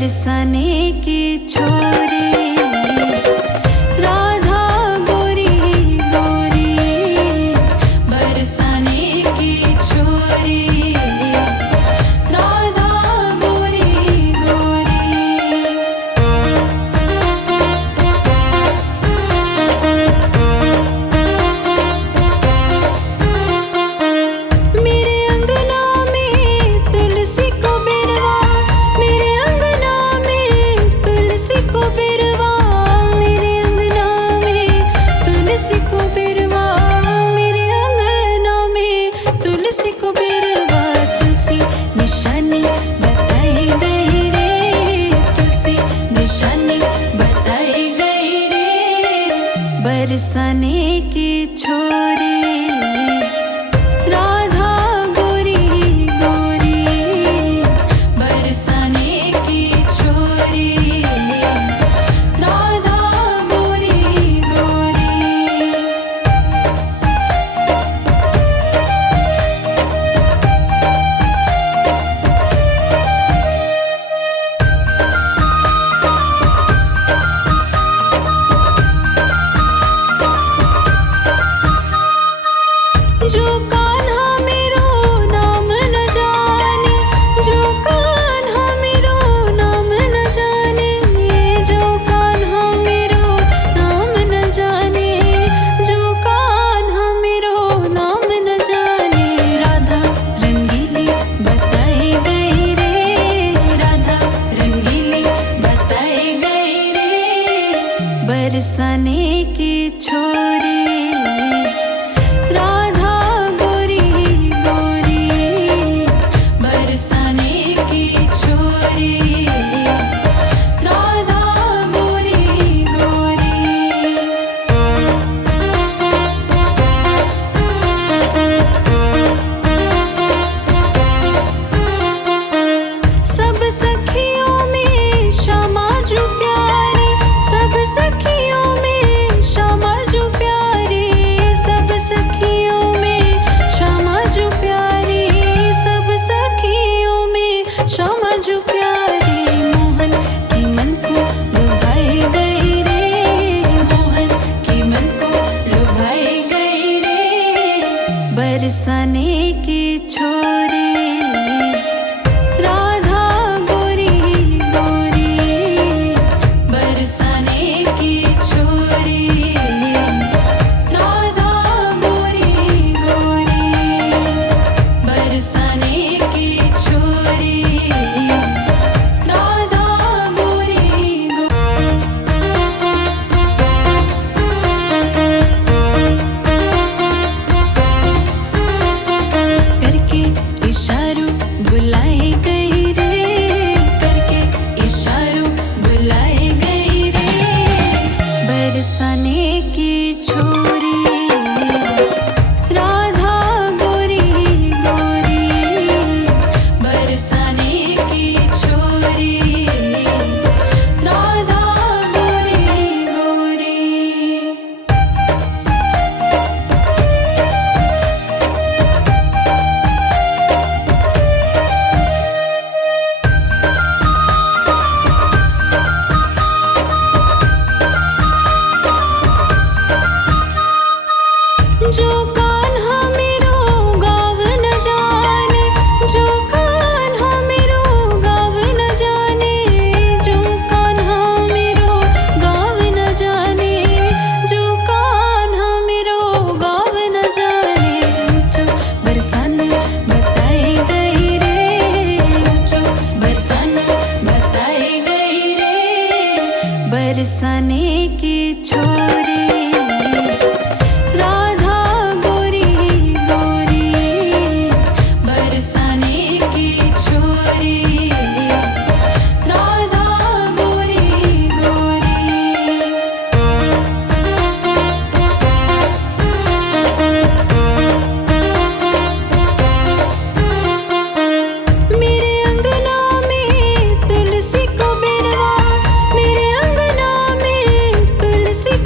बरसाने की छोरी राधा गोरी गोरी, बरसाने की छोरी राधा गोरी गोरी। मेरे अंगना में तुलसी को बिरवा, मेरे अंगना में तुलसी को बिरवा, मेरे अंगना में तुलसी को बिरवा, मेरे अंगना में तुलसी को बिरवा। तुलसी निशानी बताई गई रे, तुलसी निशानी बताई गई रे, बरसाने की छोरी राधा गोरी गोरी, बरसाने की छोरी राधा गोरी गोरी। जो कान्हा मेरो नाम न जाने, जो कान्हा मेरो नाम न जाने, जो कान्हा मेरो नाम न जाने, जो कान्हा मेरो नाम न जाने। राधा रंगीली बताई गई रे, राधा रंगीली बताई गई रे, बरसाने की छोरी राधा गोरी गोरी, बरसाने की छोरी राधा गोरी गोरी। सब सखियों में श्यामा जो प्यारी, सब सखियों में श्यामा जो प्यारी, सब सखियों में श्यामा जो प्यारी, सब सखियों में श्यामा जो प्यारी। मोहन की मन को लुभाई गई रे, मोहन की मन को लुभाई गई रे, बरसाने की छोरी राधा गोरी गोरी, बरसाने की छोरी राधा गोरी गोरी, बरसाने की छोरी राधा गोरी गोरी। करके इशारों बुलाए गई रे, करके इशारों बुलाए गई रे, बरसाने की छोरी राधा गोरी गोरी, बरसाने की छोरी राधा गोरी गोरी। जो कान्हा मेरो गाव न जाने, जो कान्हा मेरो गाव न जाने, जो कान्हा मेरो गाव न जाने, जो कान्हा मेरो गाव न जाने। ऊंचो बरसाना बताई गई रे, ऊंचो बरसाना बताई गई रे, बरसाने की छोरी राधा गोरी गोरी, बरसाने की छोरी राधा गोरी गोरी। मेरे अंगना में तुलसी को बिरवा, मेरे अंगना में तुलसी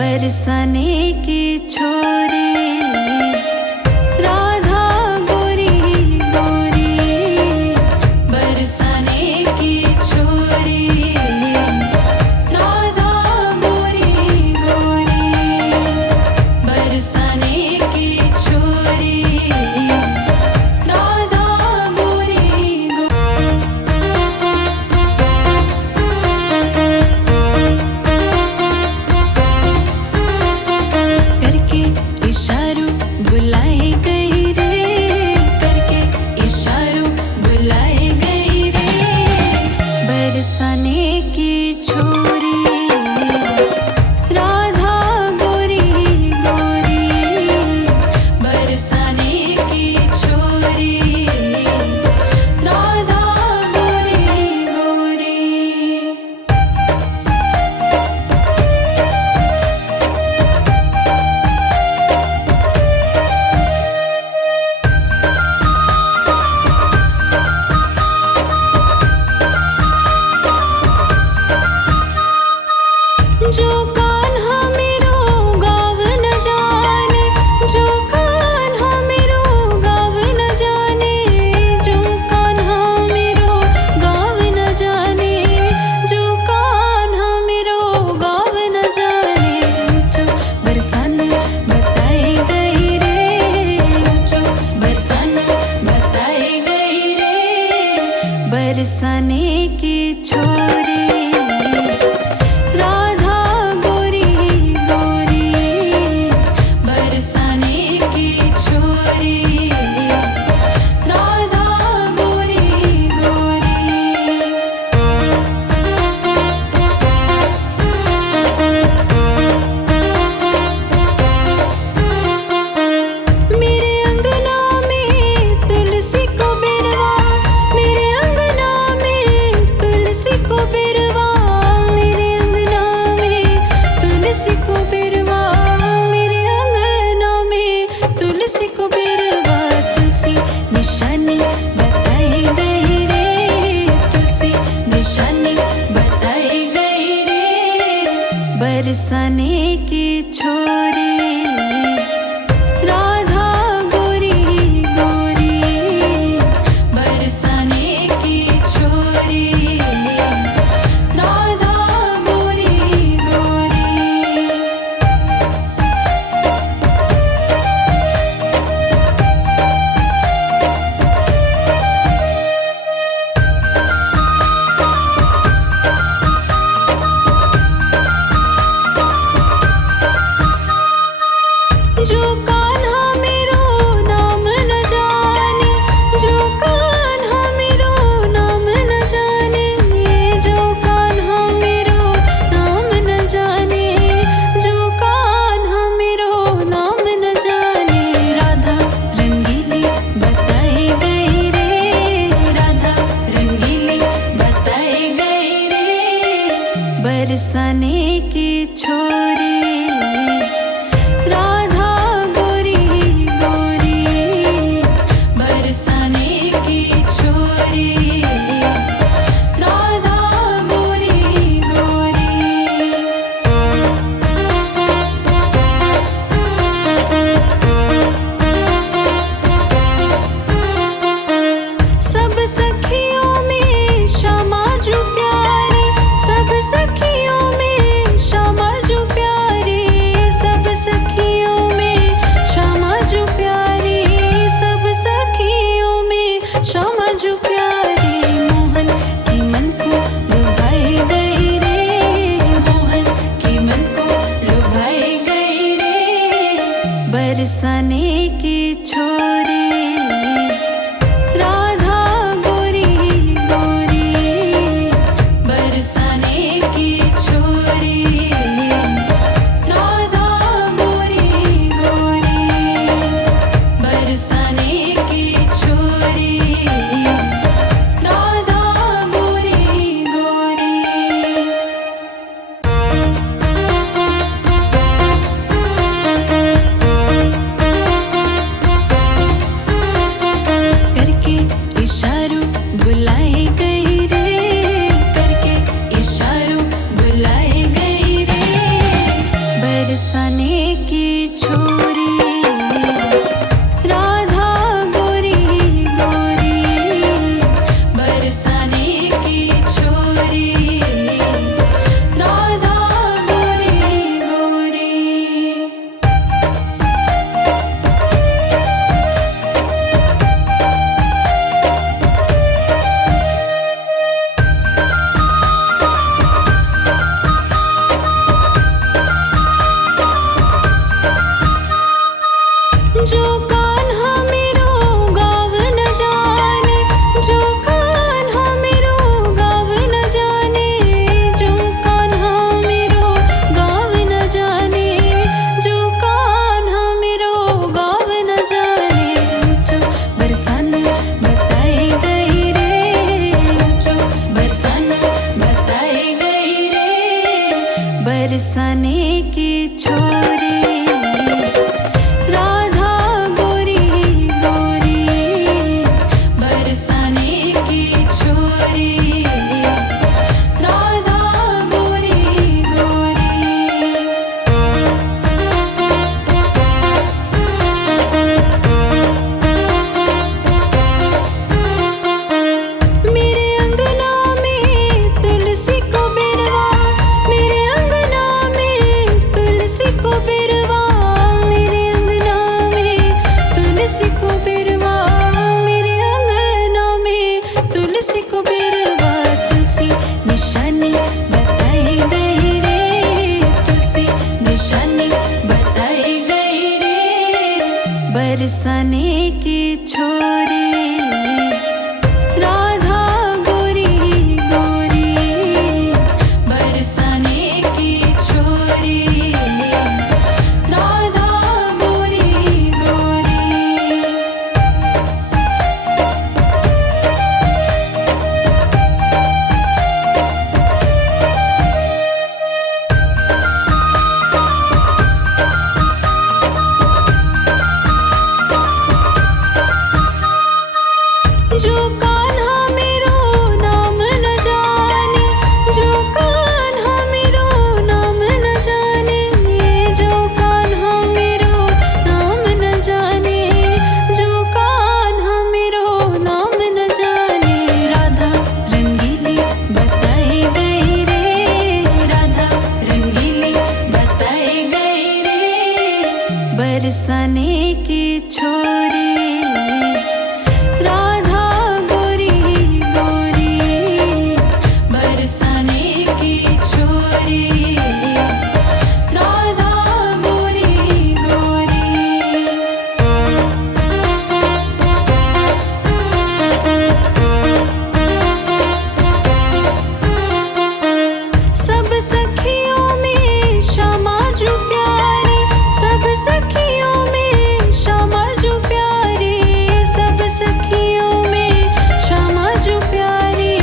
बरसाने की छोरी राधा गोरी गोरी, बरसाने की छोरी राधा गोरी गोरी, बरसाने की छोरी राधा गोरी करके इशारों बुलाए गई रे, करके इशारों बुलाए गई रे, बरसाने की छोरी राधा गोरी गोरी, बरसाने की छोरी राधा गोरी गोरी। जो कान्हा मेरो गाव न जाने, जो कान्हा मेरो गाव न जाने, जो कान्हा मेरो गाव न जाने, जो कान्हा मेरो गाव न जाने, ऊंचो बरसाना बताई गई रे, ऊंचो बरसाना बताई गई रे, बरसाने की छोरी राधा गोरी गोरी, बरसाने की छोरी राधा गोरी गोरी। मेरे अंगना में तुलसी को बिरवा, मेरे अंगना में तुलसी को बिरवा, मेरे अंगना में तुलसी को बिरवा, मेरे अंगना में तुलसी को बिरवा, तुलसी निशानी बताई गई रे, तुलसी निशानी बताई गई रे, बरसाने की छोरी राधा गोरी गोरी, बरसाने की छोरी राधा गोरी गोरी। जो कान्हा मेरो नाम न जाने, जो कान्हा मेरो नाम न जाने, जो कान्हा मेरो नाम न जाने, जो कान्हा मेरो नाम न जाने, राधा रंगीली बताई गई रे, राधा रंगीली बताई गई रे, बरसाने की छोरी राधा गोरी गोरी, बरसाने की छोरी राधा गोरी गोरी। सब सखियों में श्यामा जो प्यारी, सब सखियों में श्यामा जो प्यारी, सब सखियों में श्यामा जो प्यारी, सब सखियों में श्यामा जो प्यारी, मोहन की मन को लुभाई गई रे, मोहन की मन को लुभाई गई रे, बरसाने की छोरी राधा गोरी गोरी, बरसाने की छोरी राधा गोरी गोरी, बरसाने की छोरी राधा गोरी गोरी। छोरी, राधा गोरी गोरी बरसाने की छोरी, राधा गोरी गोरी। जो कान्हा मेरो गाव न जाने, जो कान्हा मेरो गाव न जाने, जो कान्हा मेरो गाव न जाने, जो कान्हा मेरो गाव न जाने। ऊंचो बरसान बताई गई रे, ऊंचो बरसान बताई गई रे बरसाने की छोरी, राधा गोरी गोरी बरसाने की छोरी, राधा गोरी गोरी। मेरे अंगना में तुलसी को बिरवा, मेरे अंगना में तुलसी को बिरवा, मेरे अंगना में तुलसी को बिरवा, मेरे अंगना में तुलसी को बिरवा। तुलसी निशानी बताई गई रे, तुलसी निशानी बताई गई रे बरसाने की छोरी, राधा गोरी गोरी बरसाने की छोरी, राधा गोरी गोरी। जो कान्हा मेरो नाम न जाने, जो कान्हा मेरो नाम न जाने, जो कान्हा मेरो नाम न जाने, जो कान्हा मेरो नाम न जाने। राधा रंगीली बताई गई रे, राधा रंगीली बताई गई रे बरसाने की छोरी, राधा गोरी गोरी बरसाने की छोरी, राधा गोरी गोरी। सब सखियों में श्यामा जो प्यारी, सब सखियों में श्यामा जो प्यारी, सब सखियों में श्यामा जो प्यारी,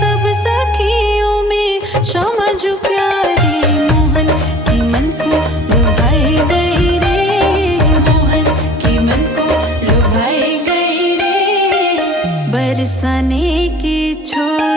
सब सखियों में श्यामा जो प्यारी। मोहन की मन को लुभाई गई रे, मोहन की मन को लुभाई गई रे बरसाने की छोरी।